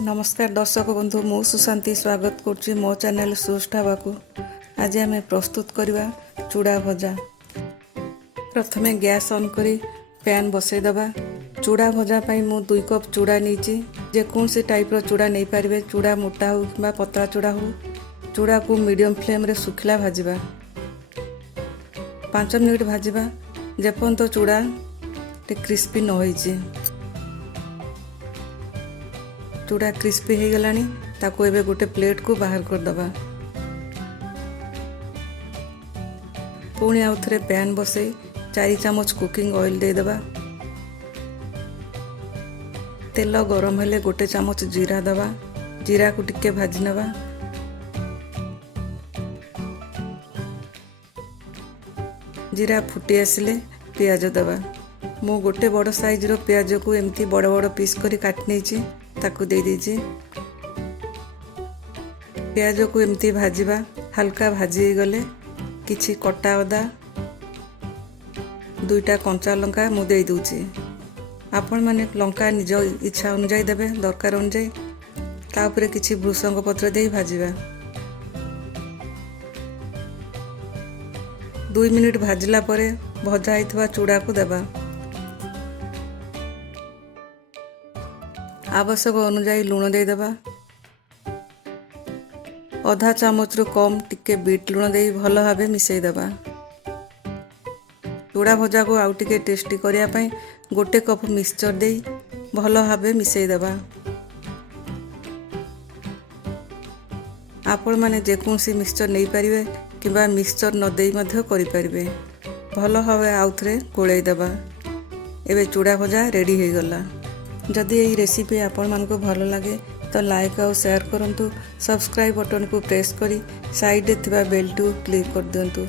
नमस्कार दर्शक बंधु मु सुशांति स्वागत करुच्ची मो चैनल सुश ढाबा को। आज आम प्रस्तुत करवा चूड़ा भजा। प्रथमे गैस ऑन करी पैन बसईदबा। चूड़ा भजा पाई मु 2 कप चूड़ा नहीं जेकोसी टाइप रो चूड़ा नहीं पारे। चूड़ा मोटा हो कि पतला चूड़ा हो। चूड़ा को मीडियम फ्लेम रे सुखला भाजवा। 5 मिनिट भाजवा जेपर्यंत चूड़ा क्रिस्पी न होइछि। चूड़ा क्रिस्पी हो गलानी ताको एबे गोटे प्लेट को बाहर कर दबा। पुणी आउ थे पैन बसई 4 चम्मच कुकिंग ऑयल दे दबा। तेल गरम हेले गोटे चम्मच जीरा दबा। जीरा को टिके भाजी नबा। जीरा फुटी आसिले पियाज दबा। मु गोटे बड़ साइज रो पियाज को एमती बड़ बड़ पीस करी काट नहीं ताकू दे दीजिए। पियाज को एमती भाजवा। हल्का भाजी गले किछि कटा अदा 2टा कंचा लंका मु दे दूची। आपण माने लंका निज इच्छा अनुसार देबे दरकार अनुसार। तापरे किछि भृषंग पत्र दे भाजवा। 2 मिनिट भाजला परे भजा हितवा चूड़ा को देबा। आवश्यक अनुसार लुण दे दबा। आधा चामच रु कम टिके बीट लुण दे भल भाबे मिसई दबा। चूड़ा भजा को आउ टिके टेस्टी करिया पई गोटे कप मिक्सचर दे भल भाबे मिसई दबा। आपण माने जेकोसी मिक्सचर नहीं पारिबे किबा मिक्सचर न देई मध्य करि पारिबे। भल भाबे आउ थरे कोळई दबा। एबे चूड़ा भजा रेडी हो गला। जदि यही रेसिपी आपण मानको भल लगे तो लाइक और शेयर करंतु। सब्सक्राइब बटन को प्रेस करी साइड रे थिबा बेल टू क्लिक कर दियंतु।